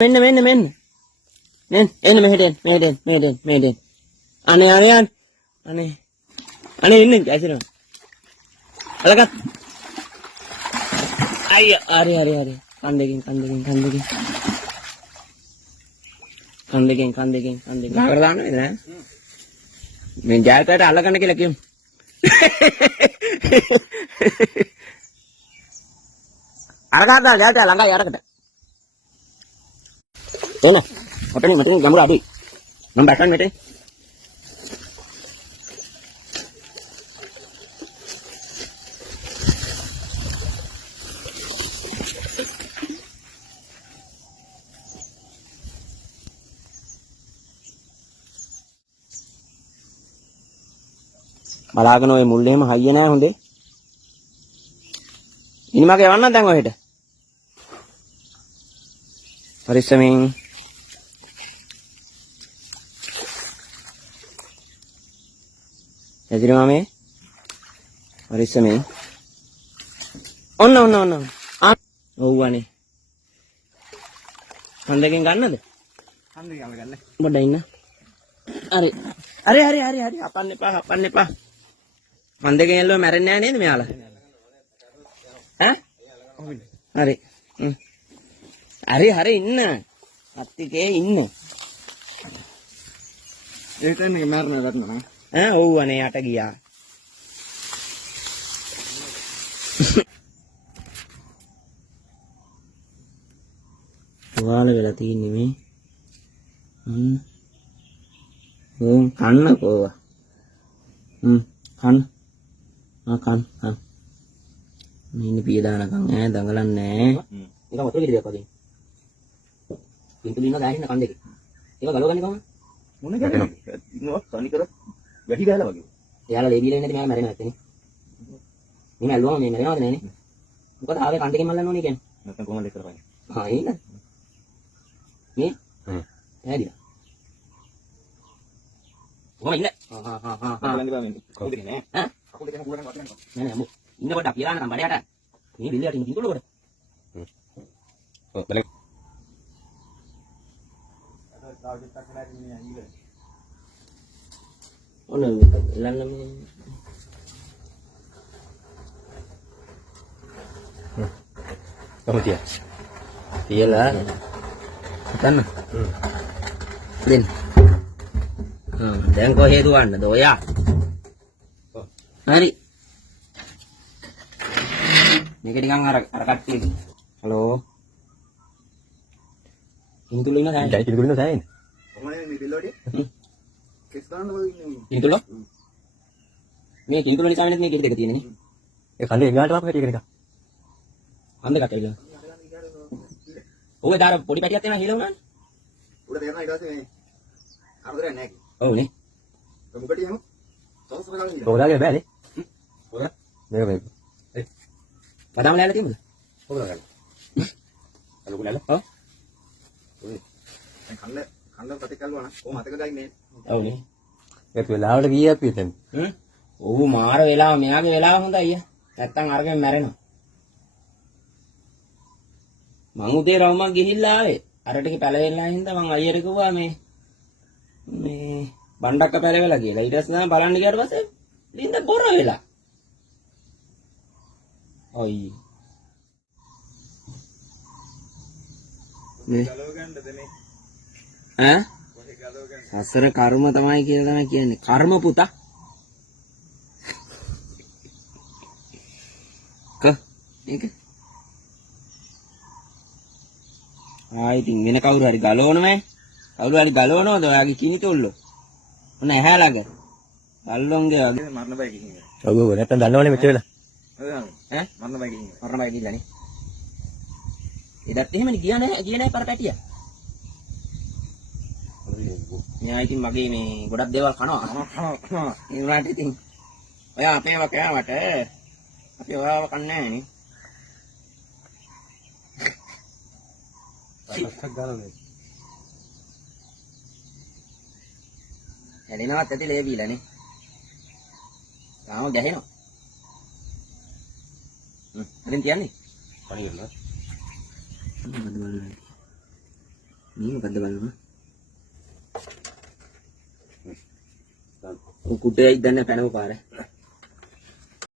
Men. Meden. Aneh. Ini kasih dong. Alakat. Ayo, hari. Kandegin. Pertama ini ya. Menjahit ada alakan lagi lagi. Alakat dah, lihat langkah ya alakat. Ini, apa ni mati gambar adi. Nambakan mati. බලාගෙන ඔය මුල් එහෙම හයිය නෑ හොඳේ. ඉනිමගේ යවන්න දැන් ඔහෙට. පරිස්සමෙන්. එදිරි මාමේ. පරිස්සමෙන්. ඔන්න. ඔව්වනේ. හන්දකින් ගන්නද? හන්දකින් ගන්න. පොඩ්ඩක් ඉන්න. හරි. හපන්න එපා. හන්දකින් එල්ලුව මැරෙන්නේ නෑ නේද මෙයාලා? ඈ? හරි ඉන්න. අත්තිකේ ඉන්නේ. ඒ තැනක මරණ ගන්නවා. ඔව්වනේ යට ගියා. තුවාල වෙලා තියෙන්නේ මේ. කන්න කෝවා. කන්න. කන්න. මේ ඉන්නේ පිය දානකම් දඟලන්නේ නෑ. නිකන් වතුර කිරියක් වගේ. පින්තු දිනන ගාහින්න කන් දෙකේ. ඒක ගලවගන්නේ කොහොමද? මොන ගන්නේ? ඉන්නවා තනි කර වැහි ගහලා වගේ. එයාලා ලේ බීලා ඉන්නේ නැති මෙයාලා මැරෙනවා ඇත්තනේ. මේ ඇල්ලුවම මේ මැරෙනවද නෑනේ. මොකද ආවේ කන් දෙකෙන් මල්ලන්න ඕනේ කියන්නේ. නැත්නම් කොහොමද ඒක කරපන්නේ? ඉන්න. මේ ඇදිලා. කොහොම ඉන්න? බලන්න බෑ මේ. කවුද කියන්නේ? අකුල් දෙකම කුලගෙන වටේ යනවා. නෑ අම්මෝ. ඉන්න කොට කියලා නම් බඩයට. මේ බිල්ලට ඉන්න කිතුල කොට. බලන්න. ඔන්න එලන්න මේ. කොහොමද තියලා හිතන්න. දෙන්න. දැන් කොහෙද දුවන්නද ඔයා? හරි. මේක නිකන් අර කට්ටිය. හලෝ. ඉන්තුල ඉන්න සෑහෙන. දැන් ඉන්තුල ඉන්න සෑහෙන. කොහමද මේ බිල්ලෝඩි? කෙස් ගන්න බල ඉන්නේ. ඉන්තුල? මේ ඉන්තුල නිසා වෙනත් මේ කෙස් දෙක තියෙන්නේ නේ. ඒ කන්නේ එගාට වාප කැටි එක. අන්ද කටයිලා. ඔය දාර පොඩි පැටියක් තියෙනවා හිල උනානේ. උඩ තේරෙනවා ඊට පස්සේ මේ අරදරයක් නැහැ කි. ඔව් නේ. මොකටද යමු? සෝසර ගන්න ඉන්න. ඔයාගේ බෑනේ. ඔය මේක. පඩම් ලෑල්ල තියෙනවද? ඔබ ගන්න. ලොකු ලෑල්ල? ඔව්. ඔය කන්න ප්‍රතිකල්වන කොහොම මතක ගන්නේ? ඔව් නේ. ඒක වෙලාවට ගියේ අපි එතන. ඔව් මාර වෙලාව මෙයාගේ වෙලාව හොඳයි අයියා. නැත්තම් අරගෙන මැරෙනවා. මං උදේ රවුමක් ගිහිල්ලා ආවේ. අර ටික පැලවෙලා හින්දා මං අයියට කිව්වා මේ බණ්ඩක්ක පැලවෙලා කියලා. ඊට පස්සේ නම් බලන්න ගියාට පස්සේ ලින්ද බොර වෙලා. ඔයි. මේ ගලව ගන්නද මේ? ඈ? කොහේ ගලව ගන්න? සසර කර්ම තමයි කියලා තමයි කියන්නේ. කර්ම පුතා. ඒක ඉතින් වෙන කවුරු හරි ගලවනවයි. කවුරු හරි ගලවනවද ඔයාගේ කිනිතොල්ලෝ? ඔන්න ඇහැ ළඟ. අල්ලොන්ගේ වගේ මරණ බයි කිහින්නේ. ඔව් නැත්තම් දන්නවනේ මෙච්චර වෙලා. ඈ මරණ බයි කිහින්නේ. මරණ බයි කිහිල්ලානේ. එදත් එහෙමනේ ගියා නැහැ පර පැටියා. මෙයා ඉතින් මගේ මේ ගොඩක් දේවල් කනවා. ඒ වුණාට ඉතින් ඔයා අපේව කෑවට අපි ඔයාව කන්නේ නැහැ නේ. හැදෙනවත් ඇති ලේ බීලානේ. තාම ගැහෙනවා. හරින් තියන්නේ. පණිවිඩ. මේ මොකද්ද බලනවා. ඔය කුටේයි දැන් පැනව පාර.